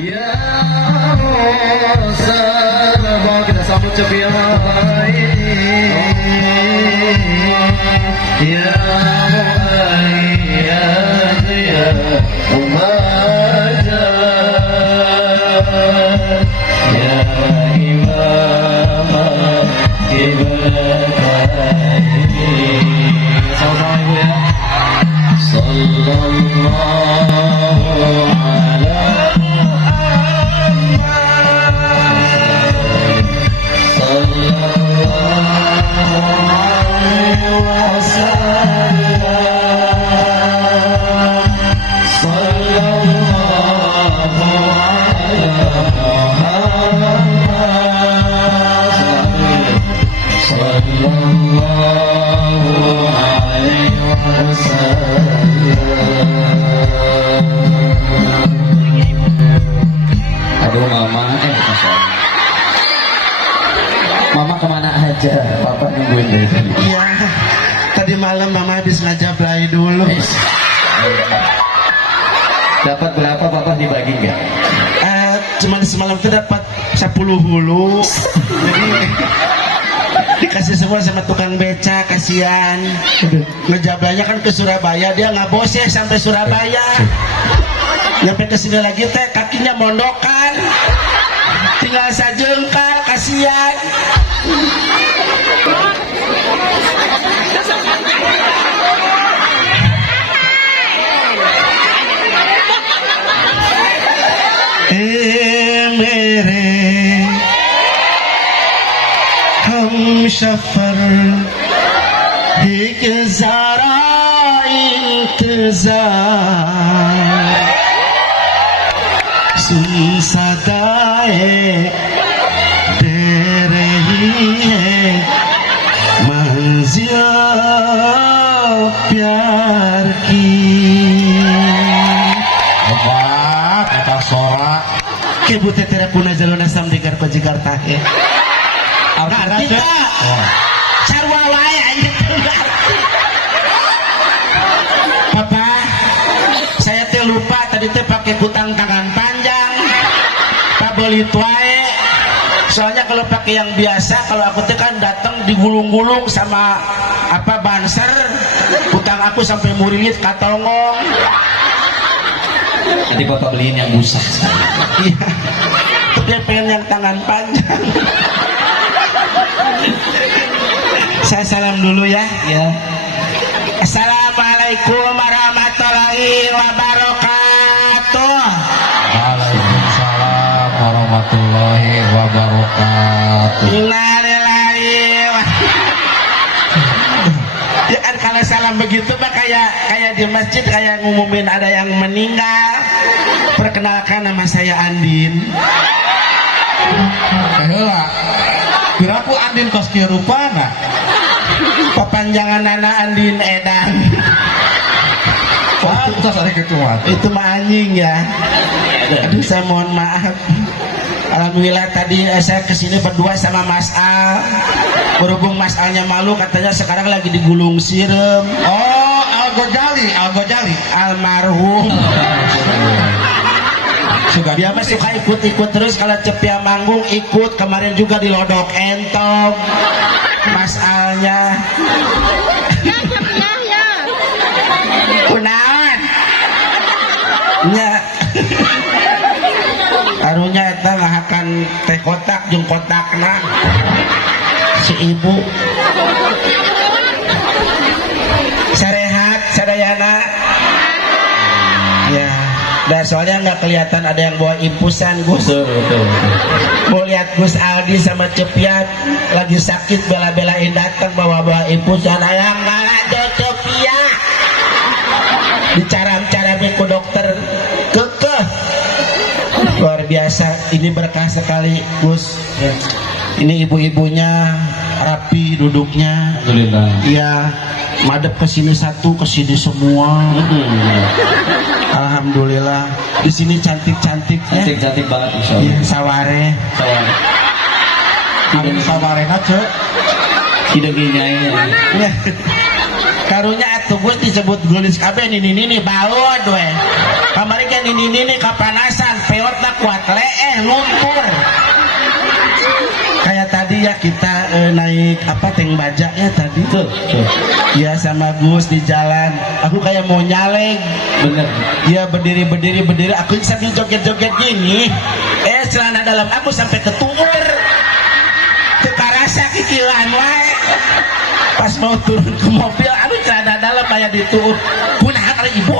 Ya Rasulullah, kita sambut cepiah ini. Ya Muhammad ya Muhammad ya Imam Ibadah ini. Sama-sama Ibu ya. Sallallahu Aduh mama, mama kemana aja? Papa nungguin dari tadi. Iya, tadi malam mama habis ngajablay dulu. Dapat berapa papa dibagi nggak? Cuman semalam itu dapat 10 hulu. Jadi dikasih semua sama tukang beca, kasihan. Ngejablaynya kan ke Surabaya, dia nggak boseh sampai Surabaya. Nyampe kesini lagi teh kakinya mondokan, tinggal sajengkal, kasihan. मेरे हम सफर एक जरा इंतजार सुन सदाए दे रही है मंजिल प्यार की. Kata sora kebu tetera puna jaluna samdegar pajigar tahe. Ngerti tak? Sarwa wae anjir ngerti. Papa, saya teh lupa tadi teh pakai kutang tangan panjang. Tak beli tuae. Soalnya kalau pakai yang biasa, kalau aku teh kan datang digulung-gulung sama apa banser, kutang aku sampai murilit katongong. Nanti bapak beliin yang busak. Iya, dia pengen yang tangan panjang. Saya salam dulu ya. Ya. Assalamualaikum warahmatullahi wabarakatuh. Waalaikumsalam warahmatullahi wabarakatuh. Innalillahi wa ya kan kalau salam begitu mah kayak di masjid kayak ngumumin ada yang meninggal. Perkenalkan, nama saya Andin. Heula. Biraku Andin kos kieu rupana. Papanjangan anak Andin Edan. Pantas ada kitu mah. Itu mah anjing ya. Aduh, saya mohon maaf. Alhamdulillah tadi saya kesini berdua sama Mas Al. Berhubung Mas Alnya malu, katanya sekarang lagi digulung sirem. Oh, Al Ghazali almarhum. Dia mah suka ikut-ikut terus, kalau Cepia manggung ikut. Kemarin juga di Lodok Entong Mas Alnya. Kunaon nya karunya eta ngahakan teh kotak jeung kotakna si ibu. Sarehat sadayana ya. Dan soalnya nggak kelihatan ada yang bawa impusan, Gus. Betul. Mau lihat Gus Aldi sama Cepiat lagi sakit, bela-belain datang bawa impusan. Ayam nggak ada Cepiat. Dicaram-caramin ke dokter, kekeh. Luar biasa, ini berkah sekali, Gus. Ya. Ini ibu-ibunya rapi duduknya. Alhamdulillah. Iya, madep ke sini satu, ke sini semua. Alhamdulillah. Di sini cantik-cantik ya. Cantik banget insya Allah. Iya, saware. Kami sawarena cek. Tidak ginyai. Ya. Karunya atuh Gus disebut gelis kabeh ini baud we. Kamari kan ini kapanasan, peotna kuat leeh lumpur. Kayak tadi ya kita naik apa teng baja ya tadi tuh. Ya sama Gus di jalan. Aku kayak mau nyaleng. Bener. Dia berdiri aku sambil joget-joget gini. Celana dalam aku sampai ketuur. Tekarasa kikilan wae. Pas mau turun ke mobil, aduh celana dalam kayak dituur. Kunaha kali ibu.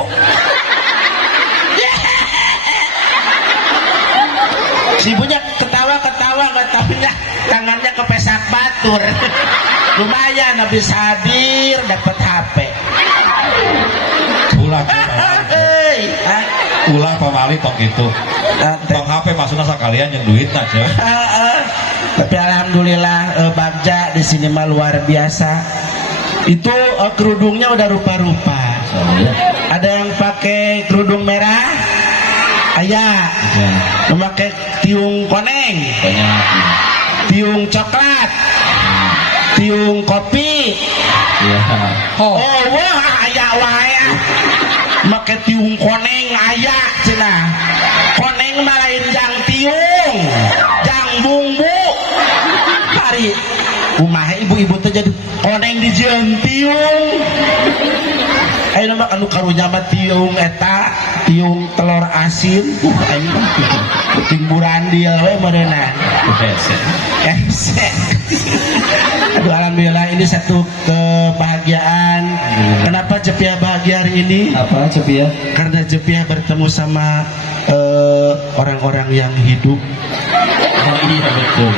Si ibunya ketawa nggak tahunya tangannya kepesak batur. Lumayan habis hadir dapat HP. Ulah pamali tong itu. Tong HP maksudnya sekalian yang duit aja. Tapi alhamdulillah Bagja di sini mah luar biasa. Itu kerudungnya udah rupa-rupa. Ada yang pakai kerudung merah, ayah. Memakai tiung koneng, tiung coklat, tiung kopi. Oh wah ayah wae. Make tiung koneng ayah cenah. Koneng mah lain jang tiung, jang bumbu. Hari kumaha ibu-ibu teh jadi koneng di jeung tiung. Ayo nama anu karunya mah tiung eta, tiung telur asin. Ayo ting burandil we meureunna. Aduh alhamdulillah ini satu kebahagiaan. Kenapa Cepiah bahagia hari ini? Apa Cepiah? Karena Cepiah bertemu sama orang-orang yang hidup. Oh iya betul.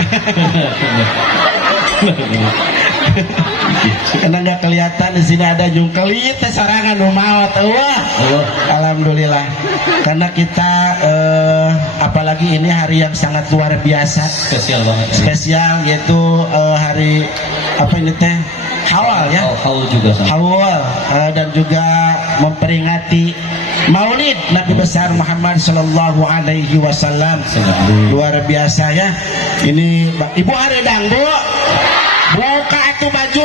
Karena nggak kelihatan di sini ada jungkelit sarangan rumah wah. Alhamdulillah. Karena kita apalagi ini hari yang sangat luar biasa. Spesial banget. Spesial yaitu hari apa ini teh? Haul ya. Haul juga sama. Haul dan juga memperingati Maulid Nabi besar Muhammad Sallallahu Alaihi Wasallam. Luar biasa ya. Ini Ibu Haredang Bu. Buka tuh baju.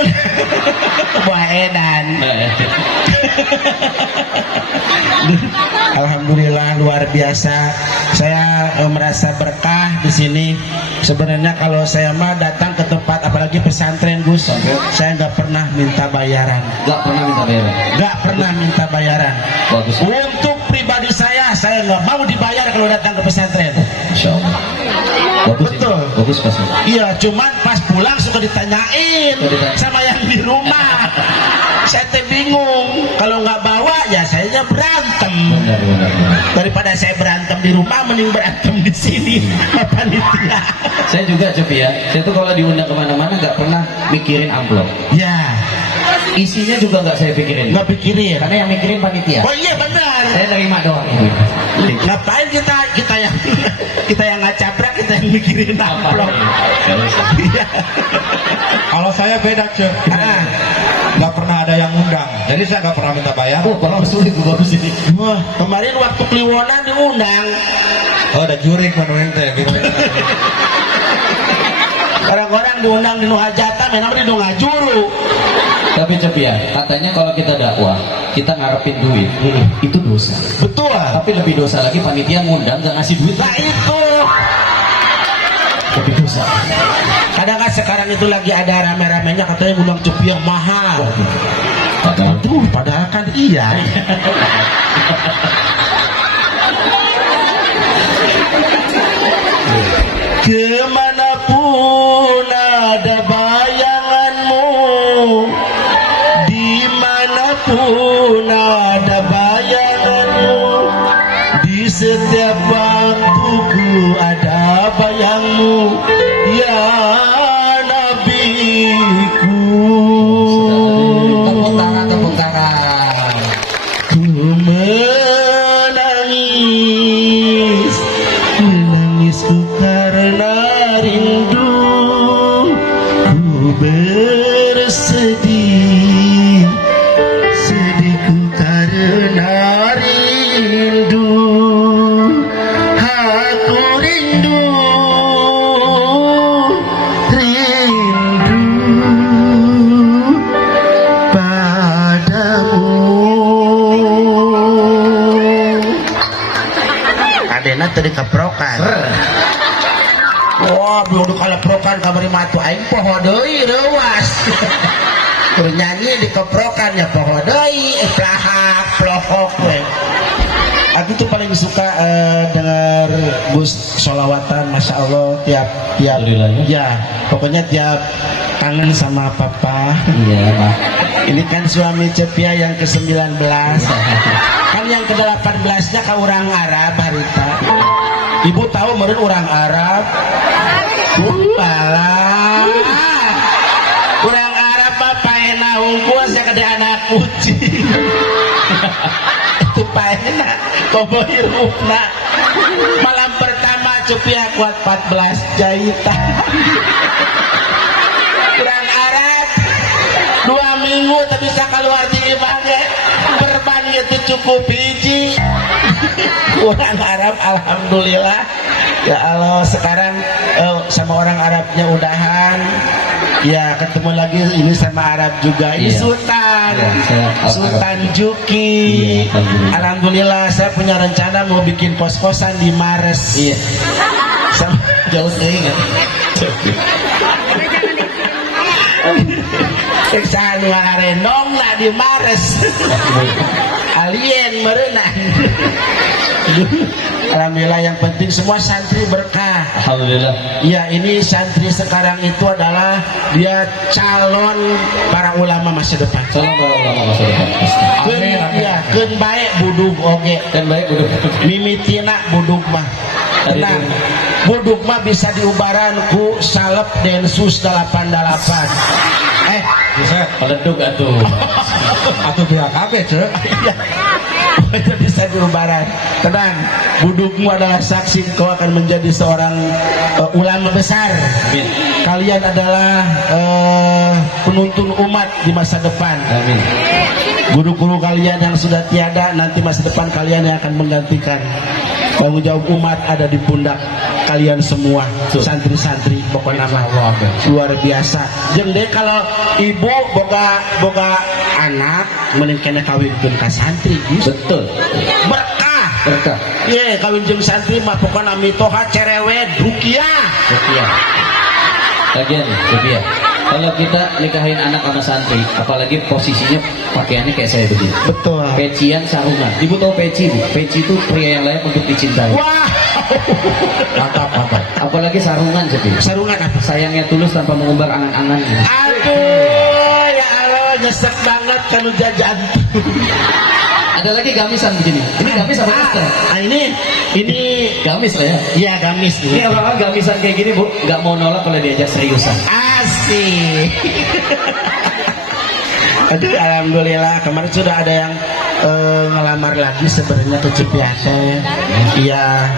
Buah edan. Alhamdulillah luar biasa. Saya merasa berkah di sini. Sebenarnya kalau saya mah datang ke tempat apalagi pesantren Gus, saya nggak pernah minta bayaran. Nggak pernah minta bayaran. Bagus. Untuk pribadi saya nggak mau dibayar kalau datang ke pesantren. Insya Allah. Bagus. Betul. Bagus pasti. Iya, cuman pas pulang suka ditanyain sama yang di rumah. Saya teh bingung. Kalau nggak bawa ya saya berantem. Benar. Daripada saya berantem di rumah, mending berantem di sini. Panitia. Saya juga Cepiah. Saya tuh kalau diundang kemana-mana nggak pernah mikirin amplop. Ya. Isinya juga nggak saya pikirin. Nggak pikirin. Karena yang mikirin panitia. Oh iya benar. Saya nerima doang. Ngapain kita yang ngacaprak, kita yang mikirin amplop. Iya. Kalau saya beda cek. Nggak pernah ada yang undang. Jadi saya nggak pernah minta bayar. Oh, kalau sulit bagus ini. Wah, kemarin waktu Kliwonan diundang. Oh, ada jurik manueng teh. Orang-orang diundang di Nuhajata, memang di Nuhajuru. Tapi Cepiah, katanya kalau kita dakwah, kita ngarepin duit, itu dosa. Betul. Tapi lebih dosa lagi panitia ngundang gak ngasih duit. Nah itu. Lebih dosa. Kadang kan sekarang itu lagi ada rame-ramenya katanya ngundang Cepiah mahal. Aduh, padahal kan iya. Kemanapun ada bayanganmu, dimanapun ada bayanganmu, di setiap waktuku ada bayangmu, ya Nabiku. Tepuk tangan. Ku menangisku karena rindu, ku bersedih rindu, aku rindu, rindu padamu. Adena tadi keprokan. Wah, belum dikaleprokan kamari matu aing poho deui reuas. Bernyanyi di keprokan ya poho deui plahak plohok we. Aku tuh paling suka dengar Gus solawatan, masya Allah tiap ya pokoknya tiap kangen sama papa. Iya, Pak. Ini kan suami Cepia yang ke-19. Kan yang ke-18 nya ke orang Arab harita. Ibu tahu meureun orang Arab? Walah. Orang Arab mah paena hungkul sia gede anak kucing. Itu paena kobo hirupna. Malam pertama Cepia kuat 14 jahitan. Orang Arab 2 minggu tak bisa keluar di imah berban gitu cukup biji. Orang Arab alhamdulillah ya Allah sekarang sama orang Arabnya udahan ya, ketemu lagi ini sama Arab juga ini. Iya. Sultan iya, Sultan Juki. Iya, alhamdulillah saya punya rencana mau bikin kos-kosan di Mares. Iya. Sama jauh saya Seksahan ngarenong lah di Mares. Alien merenang. Alhamdulillah, yang penting semua santri berkah. Alhamdulillah. Ya, ini santri sekarang itu adalah dia calon para ulama masa depan. Calon para ulama masa depan. Amin. Ya, keun bae budug oge. Keun bae budug. Mimitina budug mah. Tenang. Budug mah bisa diubaran ku salep Densus 88. Bisa peledug atuh. Atuh pihak KB, Cek. Itu bisa diubaran. Tenang, budugmu adalah saksi kau akan menjadi seorang ulama besar. Amin. Kalian adalah penuntun umat di masa depan. Amin. Guru-guru kalian yang sudah tiada, nanti masa depan kalian yang akan menggantikan. Tanggung jawab umat ada di pundak kalian semua, santri-santri pokoknya nama luar biasa. Jeung deh kalau ibu boga anak mending kena kawinkeun ka santri. Betul. Berkah. Berkah. Ye kawin jeung santri mah pokoknya mitoha cerewet rukiah. Rukiah. Lagian rukiah. Kalau kita nikahin anak sama santri, apalagi posisinya pakaiannya kayak saya begini. Betul. Pecian sarungan. Ibu tahu peci, Bu? Peci itu pria yang layak untuk dicintai. Wah. Mantap, mantap. Apalagi sarungan, jadi. Sarungan apa? Sayangnya tulus tanpa mengumbar angan-angannya. Aduh, ya Allah, nyesek banget kalau jajan. Ada lagi gamisan begini. Ini gamis apa masker? Ini gamis lah ya. Iya, gamis. Ini orang-orang gamisan kayak gini, Bu, nggak mau nolak kalau diajak seriusan. Asik. Aduh, alhamdulillah kemarin sudah ada yang ngelamar lagi sebenarnya ke Cepia. Iya,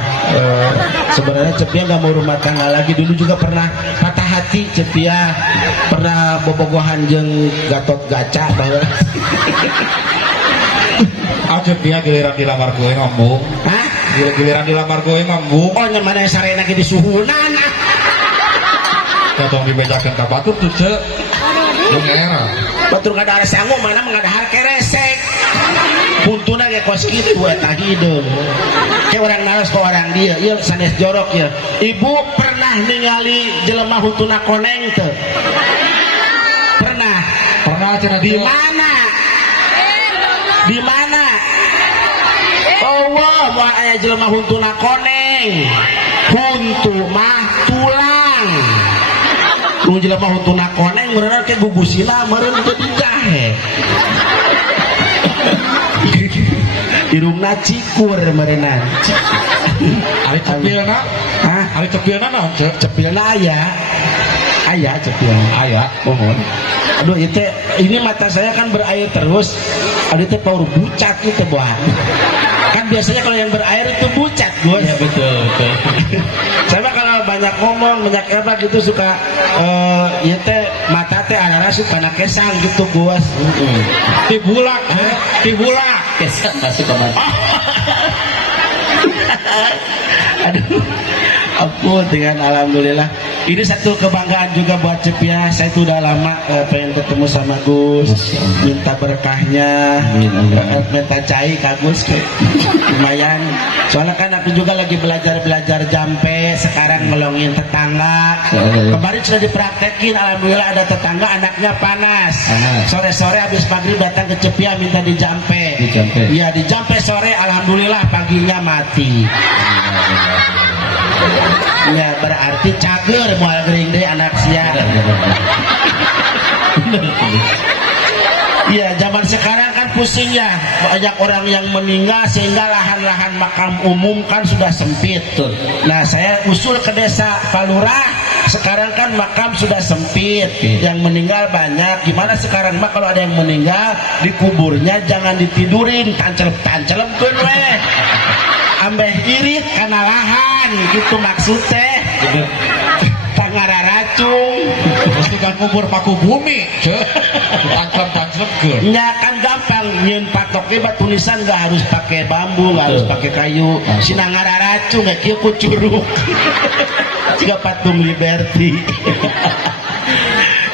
sebenarnya Cepia nggak mau rumah tangga lagi. Dulu juga pernah patah hati Cepia, pernah bobogohan jeung Gatot Gaca bahwa. Aja dia giliran dilamar gue ngambung. Hah? Giliran dilamar gue ngambung. Oh, nyamana sarena ge disuhunan. Katong dibejakeun ka batur tuh, Cek. Lu ngera. Batur kada ada sanggup mana mengadahar keresek. Puntuna ge kos kitu eta hideung. Kayak orang naros ke orang dia, ieu sanes jorok ya. Ibu pernah ningali jelema hutuna koneng teu? Pernah. Pernah cenah Di mana? Di mana? Oh, wah, mau aya jelema huntuna koneng. Huntu mah tulang. Nu jelema huntuna koneng meureun ke gugusina meureun jadi jahe. Irungna cikur meureunna. Ari cepilna? Hah? Ari cepilna naon, Cek? Cepilna aya cepilna. Aya. Mohon. Aduh, ini mata saya kan berair terus. Aduh, itu paur bucat itu, buah. Kan biasanya kalau yang berair itu bucat, Gus. Ya, betul. Saya kalau banyak ngomong, banyak apa gitu suka mata teh anaran suka na kesang gitu, Gus. Tibulak, tibulak. Kesang masuk ke mata. Aduh, aku dengan alhamdulillah. Ini satu kebanggaan juga buat Cepia. Saya itu udah lama pengen ketemu sama Gus, minta berkahnya, minta cai Gus, lumayan. Soalnya kan aku juga lagi belajar jampe, sekarang ngelongin tetangga. Kemarin sudah dipraktekin, alhamdulillah ada tetangga anaknya panas. Sore-sore habis maghrib datang ke Cepia minta dijampe. Iya dijampe sore, alhamdulillah paginya mati. Ya berarti cager moal gering deh anak sia. Iya zaman sekarang kan pusing ya, banyak orang yang meninggal sehingga lahan-lahan makam umum kan sudah sempit. Nah saya usul ke desa Palurah, sekarang kan makam sudah sempit, yang meninggal banyak. Gimana sekarang mah kalau ada yang meninggal dikuburnya jangan ditidurin, tancelem weh. Ambeh irit karena lahan gitu maksudnya. Tangara racung. Mesti kan kubur paku bumi, tancap ke. Ya kan gampang, nyen patoknya batu tulisan nggak harus pakai bambu, nggak harus pakai kayu. Sinangara racung kayak kieu ku curug. Jika patung Liberty.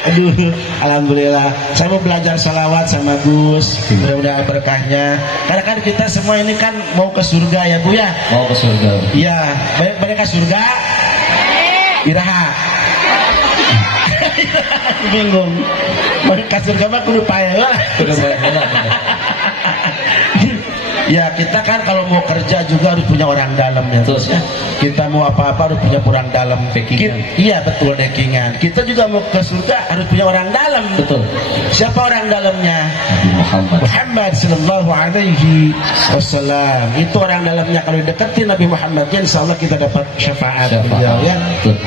Aduh, alhamdulillah. Saya mau belajar salawat sama Gus. Mudah-mudahan berkahnya. Karena kan kita semua ini kan mau ke surga ya Bu ya. Mau ke surga. Iya, banyak ke surga. Iraha. Bingung. Mau ke surga mah kudu paelah. Ya kita kan kalau mau kerja juga harus punya orang dalam ya. Terus ya. Kita mau apa-apa harus punya orang dalam. Iya betul dekingan. Kita juga mau ke surga harus punya orang dalam. Betul. Siapa orang dalamnya? Nabi Muhammad sallallahu alaihi wasallam. Itu orang dalamnya. Kalau deketin Nabi Muhammad, insya Allah kita dapat syafaat beliau ya. Betul.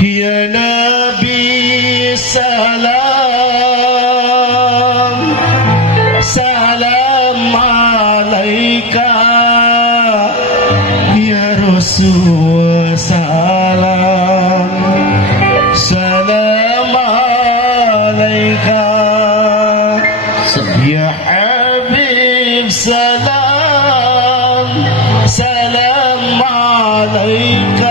Ya Nabi salam salam alaika ya Rasul salam salam alaika ya Habib salam salam alaika